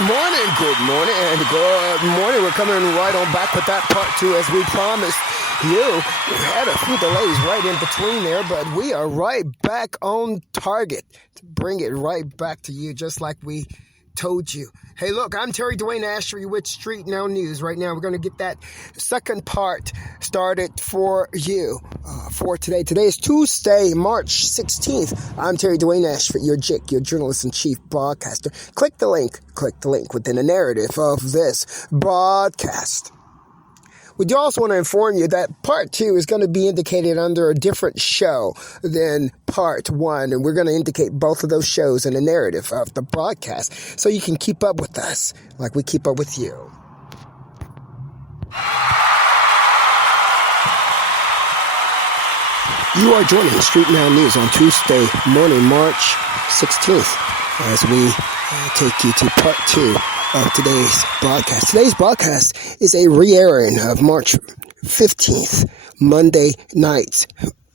Good morning. We're coming right on back with that part two as we promised you. We had a few delays right in between there, but we are right back on target to bring it right back to you just like we told you. Hey, look, I'm Terry-Dwayne-Ashford with StreetNOW News. Right now, we're going to get that second part started for you for today. Today is Tuesday, March 16th. I'm Terry-Dwayne-Ashford, your JIC, your journalist-in-chief broadcaster. Click the link within the narrative of this broadcast. We do also want to inform you that part two is going to be indicated under a different show than part one, and we're going to indicate both of those shows in the narrative of the broadcast so you can keep up with us like we keep up with you. You are joining StreetNOW News on Tuesday morning, March 16th, as we take you to part two of today's broadcast. Today's broadcast is a re-airing of March 15th, Monday night's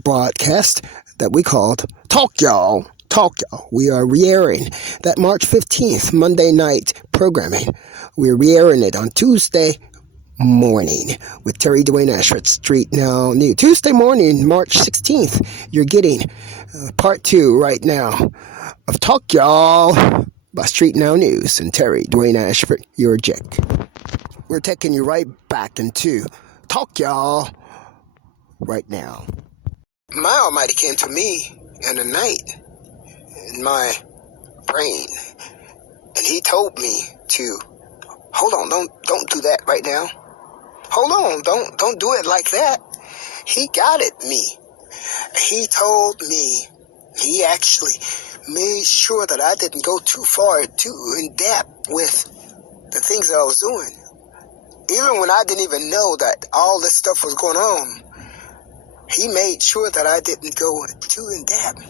broadcast that we called Talk Y'all. We are re-airing that March 15th, Monday night programming. We're re-airing it on Tuesday morning with Terry-Dwayne-Ashford, StreetNOW News. Tuesday morning, March 16th, you're getting part two right now of Talk Y'all by StreetNOW News and Terry-Dwayne-Ashford, your JIC. We're taking you right back into Talk Y'all right now. My Almighty came to me in the night in my brain, and he told me to hold on, don't do that right now. Hold on, don't do it like that. He got at me. He told me, he actually made sure that I didn't go too far, too in depth with the things that I was doing. Even when I didn't even know that all this stuff was going on, he made sure that I didn't go too in depth.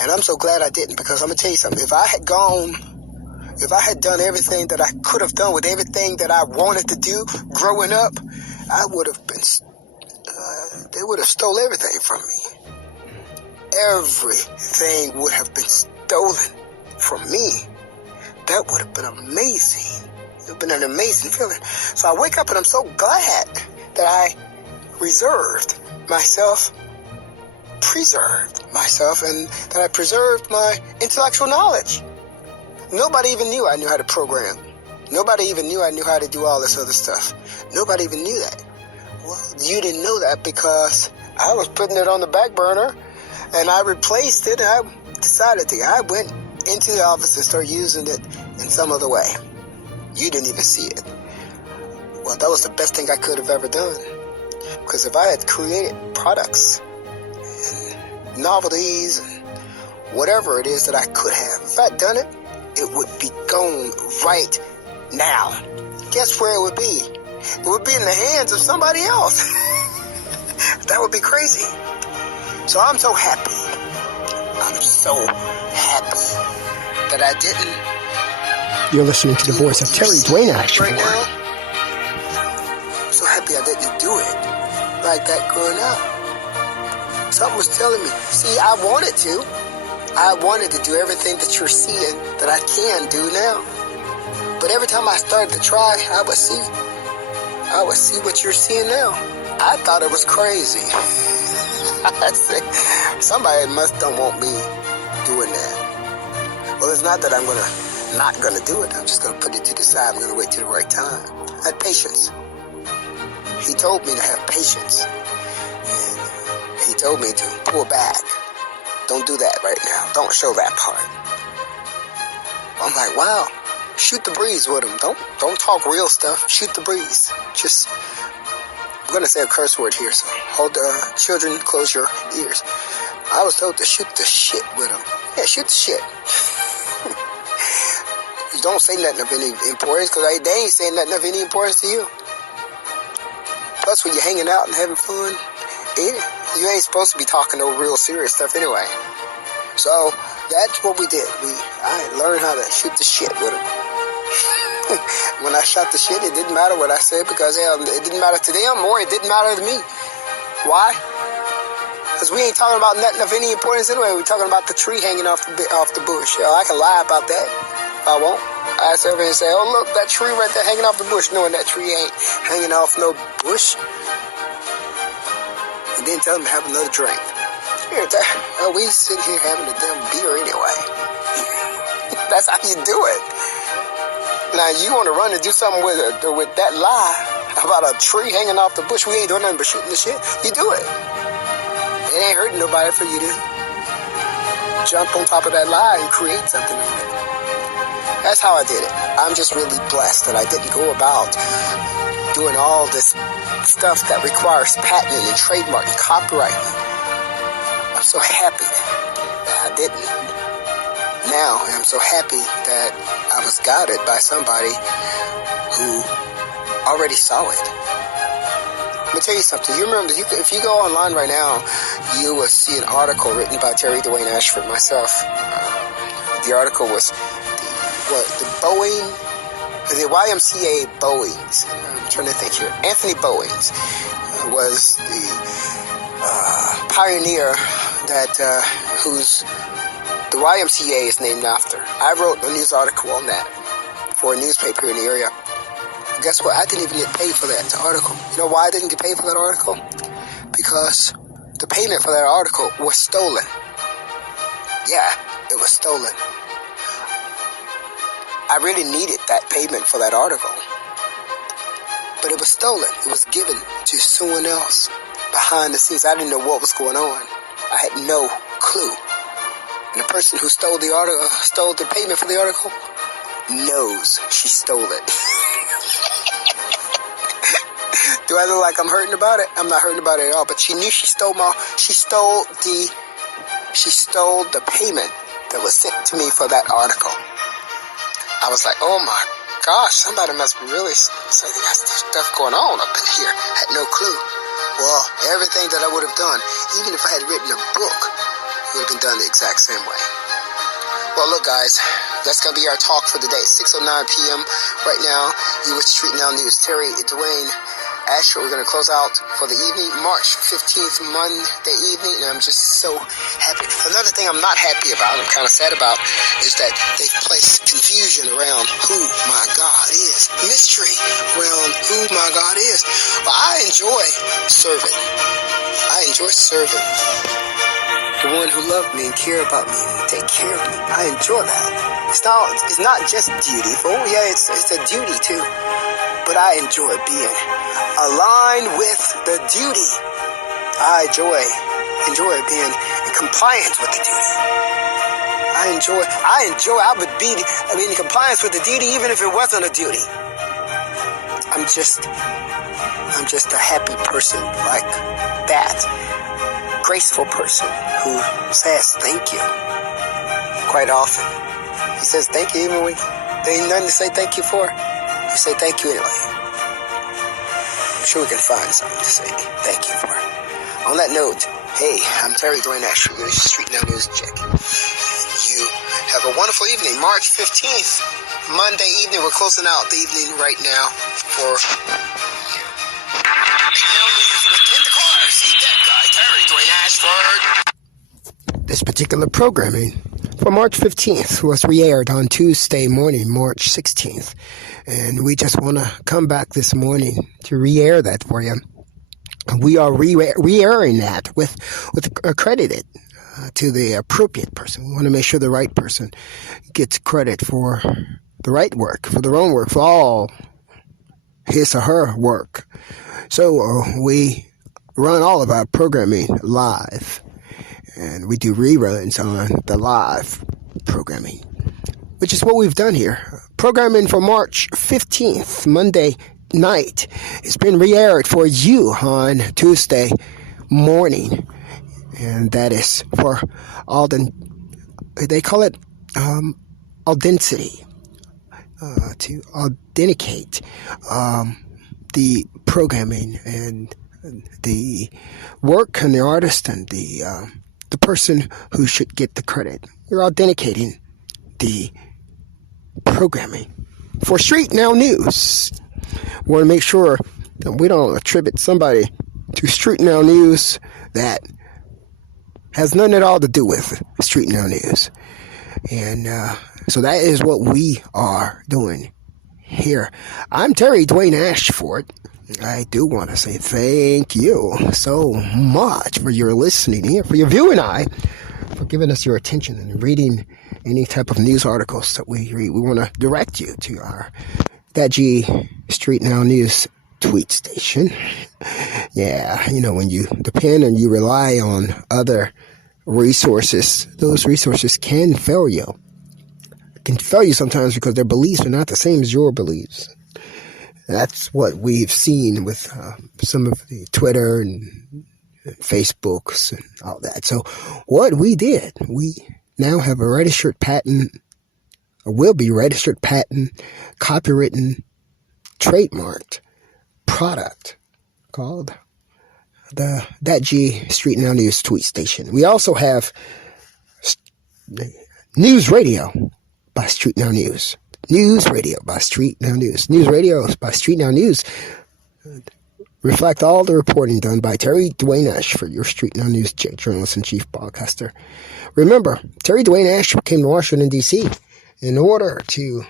And I'm so glad I didn't, because I'm going to tell you something. If I had done everything that I could have done with everything that I wanted to do growing up, I would have been, they would have stole everything from me. Everything would have been stolen from me. That would have been amazing. It would have been an amazing feeling. So I wake up and I'm so glad that I preserved myself, and that I preserved my intellectual knowledge. Nobody even knew I knew how to program. Nobody even knew I knew how to do all this other stuff. Nobody even knew that. Well, you didn't know that because I was putting it on the back burner, and I replaced it, and I went into the office and started using it in some other way. You didn't even see it. Well, that was the best thing I could have ever done. Because if I had created products and novelties and whatever it is that I could have, if I'd done it, it would be gone right now. Guess where it would be? It would be in the hands of somebody else. That would be crazy. So I'm so happy. That I didn't. You're listening to the voice of Terry-Dwayne-Ashford right now. I'm so happy I didn't do it like that growing up. Something was telling me. See, I wanted to do everything that you're seeing that I can do now. But every time I started to try, I would see what you're seeing now. I thought it was crazy. I say, somebody must don't want me doing that. Well, it's not that I'm not gonna do it. I'm just gonna put it to the side. I'm gonna wait till the right time. I had patience. He told me to have patience. And he told me to pull back. Don't do that right now. Don't show that part. I'm like, wow. Shoot the breeze with him. Don't talk real stuff. Shoot the breeze. I'm going to say a curse word here, so hold children, close your ears. I was told to shoot the shit with him. Yeah, shoot the shit. You don't say nothing of any importance, because they ain't saying nothing of any importance to you. Plus, when you're hanging out and having fun, you ain't supposed to be talking no real serious stuff anyway. So that's what we did. I learned how to shoot the shit with him. When I shot the shit, it didn't matter what I said, because it didn't matter to them, or it didn't matter to me. Why? Because we ain't talking about nothing of any importance anyway. We're talking about the tree hanging off the bush. I can lie about that. I won't. I sit over and say, oh, look, that tree right there hanging off the bush, knowing that tree ain't hanging off no bush. And then tell them to have another drink. Here, we sitting here having a damn beer anyway. That's how you do it. Now, you want to run and do something with that lie about a tree hanging off the bush. We ain't doing nothing but shooting the shit. You do it. It ain't hurting nobody for you to jump on top of that lie and create something on it. That's how I did it. I'm just really blessed that I didn't go about doing all this stuff that requires patenting and trademark and copyrighting. I'm so happy that I didn't. Now I'm so happy that I was guided by somebody who already saw it. Let me tell you something. You remember, if you go online right now, you will see an article written by terry-dwayne-ashford, myself. The article was the YMCA Bowings. I'm trying to think here. Anthony Bowings was the pioneer who's the YMCA is named after. I wrote a news article on that for a newspaper in the area. Guess what? I didn't even get paid for that article. You know why I didn't get paid for that article? Because the payment for that article was stolen. Yeah, it was stolen. I really needed that payment for that article. But it was stolen. It was given to someone else behind the scenes. I didn't know what was going on. I had no clue. And the person who stole the payment for the article knows she stole it. Do I look like I'm hurting about it? I'm not hurting about it at all. But she knew she stole the payment that was sent to me for that article. I was like, oh my gosh, somebody must be really saying they got stuff going on up in here. I had no clue. Well, everything that I would have done, even if I had written a book, would have been done the exact same way. Well, look, guys, that's going to be our talk for the day. 6:09 p.m. right now. You with StreetNOW News. Terry-Dwayne-Ashford. We're going to close out for the evening, March 15th, Monday evening, and I'm just so happy. Another thing I'm not happy about, I'm kind of sad about, is that they've placed confusion around who my God is. Mystery around who my God is. Well, I enjoy serving. The one who loved me and cared about me and take care of me. I enjoy that. It's not just dutiful. Yeah, it's a duty too. But I enjoy being aligned with the duty. I enjoy being in compliance with the duty. I would be in compliance with the duty even if it wasn't a duty. I'm just a happy person like that. Graceful person who says thank you quite often. He says thank you even when there ain't nothing to say thank you for. You say thank you anyway. I'm sure we can find something to say thank you for. On that note, hey, I'm terry-dwayne-ashford. This is StreetNOW News Check. You have a wonderful evening. March 15th, Monday evening. We're closing out the evening right now for NewsRadio, Terry-Dwayne-Ashford. This particular programming for March 15th was re-aired on Tuesday morning, March 16th. And we just want to come back this morning to re-air that for you. We are re-airing that with accredited to the appropriate person. We want to make sure the right person gets credit for the right work, for their own work, for all his or her work. So we run all of our programming live, and we do reruns on the live programming, which is what we've done here. Programming for March 15th, Monday night, has been re-aired for you on Tuesday morning, and that is for they call it authenticity, to authenticate the programming and the work and the artist and the person who should get the credit. We're authenticating the programming for StreetNOW News. We want to make sure that we don't attribute somebody to StreetNOW News that has nothing at all to do with StreetNOW News. And so that is what we are doing here. I'm Terry-Dwayne-Ashford. I do want to say thank you so much for your listening here, for your viewing eye, for giving us your attention and reading any type of news articles that we read. We want to direct you to our DatGuy StreetNOW News tweet station. Yeah, when you depend and you rely on other resources, those resources can fail you. Can fail you sometimes because their beliefs are not the same as your beliefs. That's what we've seen with some of the Twitter and Facebooks and all that. So what we did, we now have a registered patent, or will be registered patent, copywritten, trademarked product called the DatGuy StreetNOW News tweet station. We also have NewsRadio by StreetNOW News. NewsRadio by StreetNOW News. NewsRadio by StreetNOW News reflect all the reporting done by Terry-Dwayne-Ashford, your StreetNOW News journalist and chief broadcaster. Remember, Terry-Dwayne-Ashford came to Washington, D.C. in order to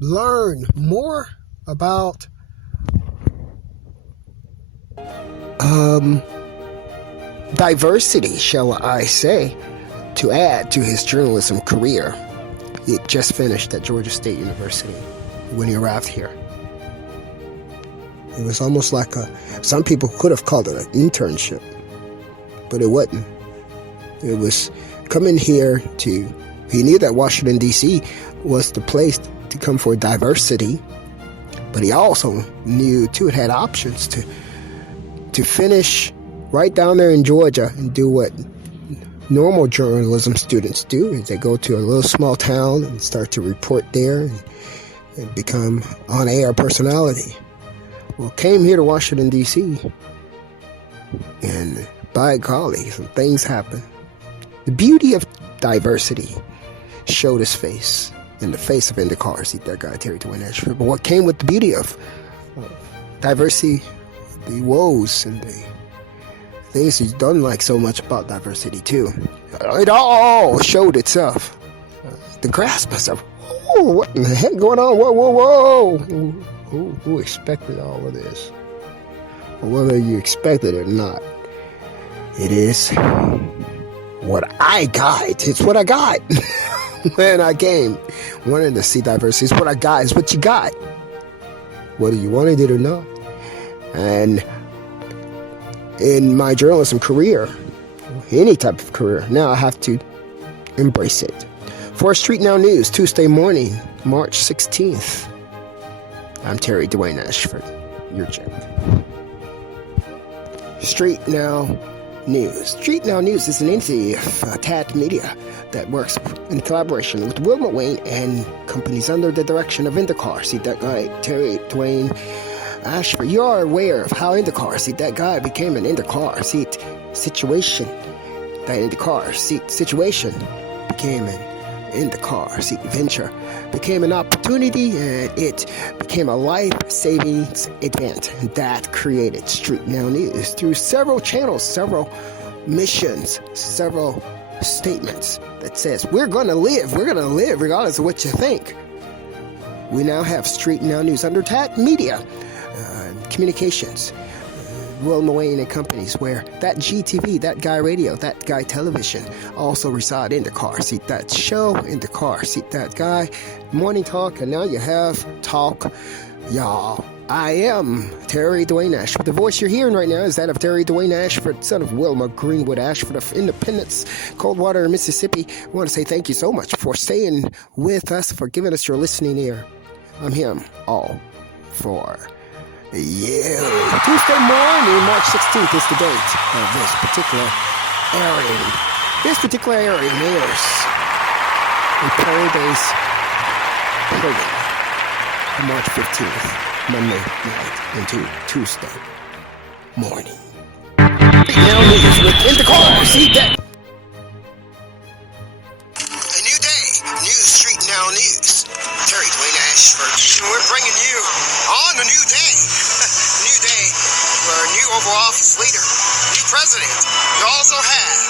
learn more about diversity, shall I say, to add to his journalism career. He had just finished at Georgia State University when he arrived here. It was almost like some people could have called it an internship, but it wasn't. It was coming here he knew that Washington, D.C. was the place to come for diversity, but he also knew, too, it had options to finish right down there in Georgia and do what normal journalism students do, is they go to a little small town and start to report there and become on-air personality. Well, came here to Washington, D.C., and by golly, some things happened. The beauty of diversity showed his face in the face of IndaCarseat-datguy, Terry-Dwayne-Ashford. But what came with the beauty of diversity, the woes and the things he's done like so much about diversity too. It all showed itself. The grasp myself. Oh, what in the heck going on? Whoa. Who expected all of this? Well, whether you expected it or not, it is what I got. It's what I got. When I came wanting to see diversity, it's what I got. It's what you got. Whether you wanted it or not. And in my journalism career, any type of career, now I have to embrace it. For StreetNOW News, Tuesday morning, March 16th, I'm Terry-Dwayne-Ashford, your Jack. StreetNOW News. StreetNOW News is an entity of TAT Media that works in collaboration with Wilma Wayne and companies under the direction of IndaCarseat-datguy, Terry-Dwayne-Ashford. You are aware of how IndaCarseat-datguy became an IndaCarseat situation. That IndaCarseat situation became an IndaCarseat venture, became an opportunity, and it became a life-saving event. And that created StreetNOW News through several channels, several missions, several statements that says, we're going to live regardless of what you think. We now have StreetNOW News under TAT Media, Communications, Wilma Wayne and companies, where that GTV, that guy radio, that guy television also reside in the car seat. That show in the car seat, that guy morning talk, and now you have talk, y'all. I am Terry-Dwayne-Ashford. The voice you're hearing right now is that of Terry-Dwayne-Ashford, son of Wilma Greenwood Ashford of Independence, Coldwater, Mississippi. I want to say thank you so much for staying with us, for giving us your listening ear. I'm him, all for you. Tuesday morning, March 16th is the date of this particular airing. This particular airing airs a Paradise program on March 15th. Monday night into Tuesday morning. Now news with IndaCarseat-datguy. A new day, StreetNOW News. Terry-Dwayne-Ashford. We're bringing you on a new day. New day for a new Oval Office leader, new president. We also have